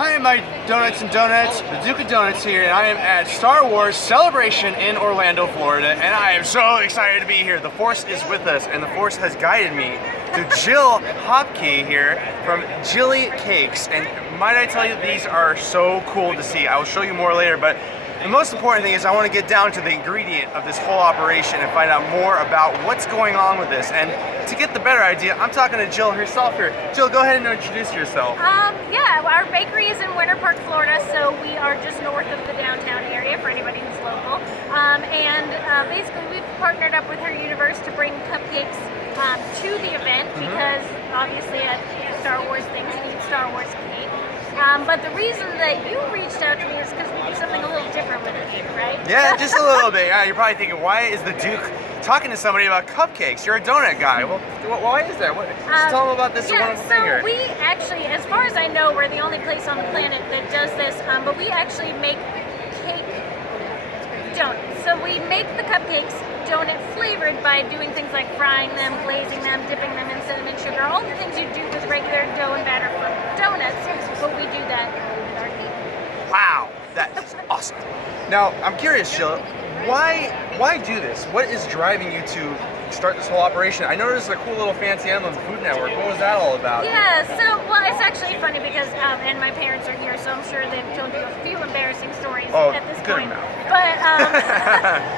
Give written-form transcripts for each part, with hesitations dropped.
Hi, my Donuts and Donettes, the Duke of Donuts here, and I am at Star Wars Celebration in Orlando, Florida, and I am so excited to be here. The Force is with us, and the Force has guided me to Jillian Hopke here from Jilly Cakes, and might I tell you, these are so cool to see. I will show you more later, but the most important thing is I want to get down to the ingredient of this whole operation and find out more about what's going on with this. And to get the better idea, I'm talking to Jill herself here. Jill, go ahead and introduce yourself. Yeah, our bakery is in Winter Park, Florida, so we are just north of the downtown area for anybody who's local. Basically, we've partnered up with her universe to bring cupcakes to the event because obviously at Star Wars things, you need Star Wars cake. But the reason that you reached out to me is because we do something a little different with it, right? Yeah, just a little bit. Yeah, you're probably thinking, why is the Duke talking to somebody about cupcakes? You're a donut guy. Well, why is that? Just tell them about this wonderful thing here. We actually, as far as I know, we're the only place on the planet that does this, but we actually make cake donuts. So we make the cupcakes donut flavored by doing things like frying them, glazing them, dipping them in cinnamon sugar, all the things you do with regular dough and batter for donuts, but we do that with our cake. Wow, that is awesome. Now, I'm curious, Jill, why do this? What is driving you to start this whole operation? I noticed a cool little fancy emblem, Food Network. What was that all about? Yeah, well, it's actually funny because, and my parents are here, so I'm sure they've told you a few embarrassing stories at this point. Amount. But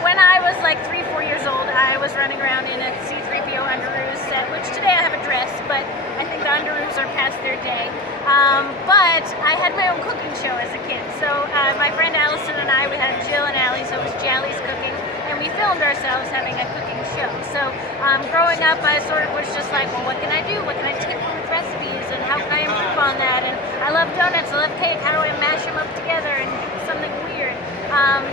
when I was like 3-4 years old, I was running around in a C-3PO Underoos set, which today I have a dress, but I think the Underoos are past their day. But I had my own cooking show as a kid. So my friend Allison and I, we had Jill and Allie, so it was Jally's Cooking, and we filmed ourselves having a cooking show. So growing up, I sort of was just like, well, what can I do? What can I tinker with recipes, and how can I improve on that? And I love donuts, I love cake. How do I mash them up together and do something weird?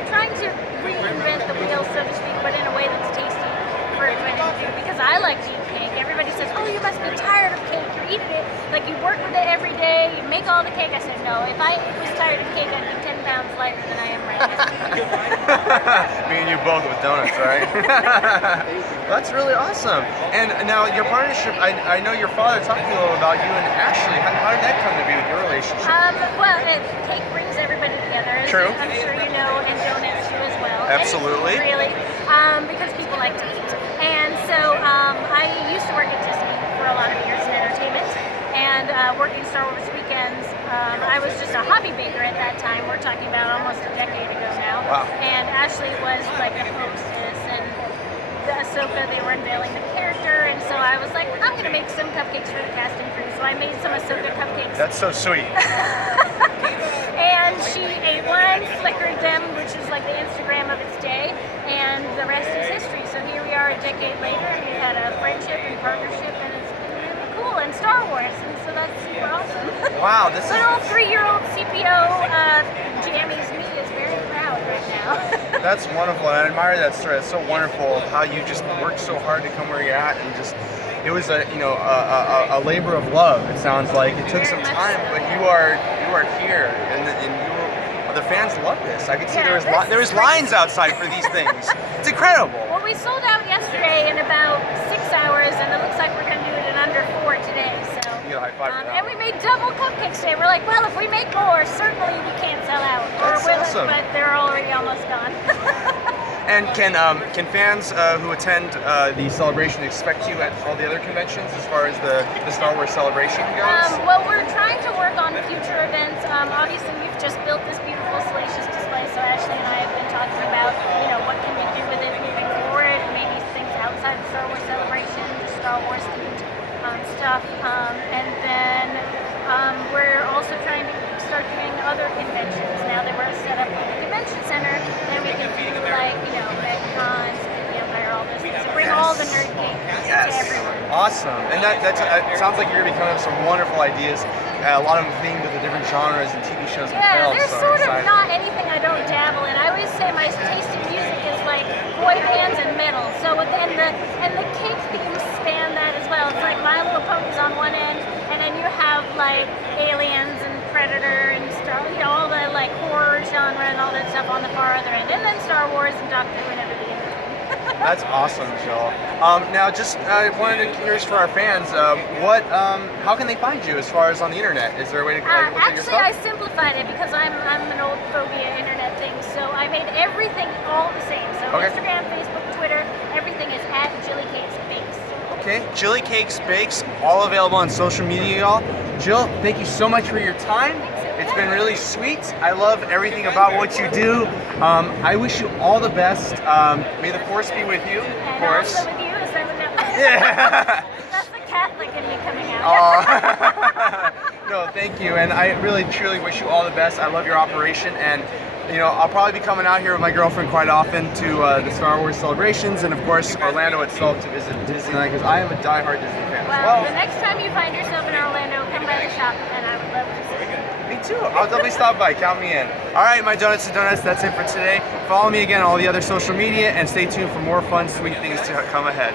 Trying to reinvent the wheel, so to speak, but in a way that's tasty for everybody to do. Because I like to eat cake. Everybody says, oh, you must be tired of cake. You're eating it. Like, you work with it every day. You make all the cake. I said, no. If I was tired of cake, I'd be 10 pounds lighter than I am right now. Me and you both with donuts, right? That's really awesome. And now your partnership, I know your father talked to you a little about you and Ashley. How did that come to be with your relationship? Cake brings everybody together. True. I'm sure you know, and donuts do as well. Absolutely. Really, because people like to eat. And so I used to work at Disney for a lot of years in entertainment, and working Star Wars weekends. I was just a hobby baker at that time. We're talking about almost a decade ago now. Wow. And Ashley was like a hostess, and the Ahsoka, they were unveiling the character, and so I was like, I'm going to make some cupcakes for the cast and crew. So I made some Ahsoka cupcakes. That's so sweet. And she ate one, flickered them, which is like the Instagram of its day, and the rest is history. So here we are a decade later, and we had a friendship and partnership, and it's been really cool, and Star Wars, and so that's super awesome. Wow, this is... Little 3-year-old CPO Jammies me is very proud right now. That's wonderful, and I admire that story. It's so wonderful how you just worked so hard to come where you're at, and just... It was a labor of love. It sounds like it took some time, but you are here, and the fans love this. I could see there was lines outside for these things. It's incredible. Well, we sold out yesterday in about 6 hours, and it looks like we're going to do it in under 4 today. So. You know, high five for that. And we made double cupcakes today. We're like, well, if we make more, certainly we can't sell out. That's awesome. But they're already almost gone. And can fans who attend the celebration expect you at all the other conventions as far as the Star Wars celebration goes? Well, we're trying to work on future events. Obviously, we've just built this beautiful salacious display, so Ashley and I have been talking about, what can we do with it moving forward, maybe things outside the Star Wars celebration, Star Wars themed stuff, and then we're also trying to start doing other conventions. Now that we're set up in the convention center, then we can do like, MedCons, the Empire, all this. So bring all the nerd cake to everyone. Awesome. And that sounds like you're becoming some wonderful ideas. A lot of them themed with the different genres and TV shows and films. There's so sort of not anything I don't dabble in. I always say my taste in music is like boy bands and metal. So and the cake themes span that as well. It's like My Little Pony's on one end, and then you have like Aliens and Predator and all the like horror genre and all that stuff on the far other end, and then Star Wars and Doctor Who and everything in between. That's awesome, Jill. Now, just wanted to curious for our fans, how can they find you as far as on the internet? Is there a way to look at your Actually, stuff? I simplified it because I'm an old phobia internet thing, so I made everything all the same. So Okay. Instagram, Facebook, Twitter, everything is at Jilly Cakes Bakes. Okay, Jilly Cakes Bakes, all available on social media, y'all. Jill, thank you so much for your time. It's been really sweet. I love everything about what you do. I wish you all the best. May the force be with you, of And course. also with you, is that what that Yeah. That's the Catholic in me coming out. No, thank you, and I really truly wish you all the best. I love your operation, and I'll probably be coming out here with my girlfriend quite often to the Star Wars celebrations, and of course Orlando itself to visit Disneyland because I am a diehard Disney fan. Well, the next time you find yourself in Orlando, come by the shop, and I would love to see you. Me too. I'll definitely stop by. Count me in. All right, my Donuts and Donettes, that's it for today. Follow me again on all the other social media, and stay tuned for more fun, sweet things to come ahead.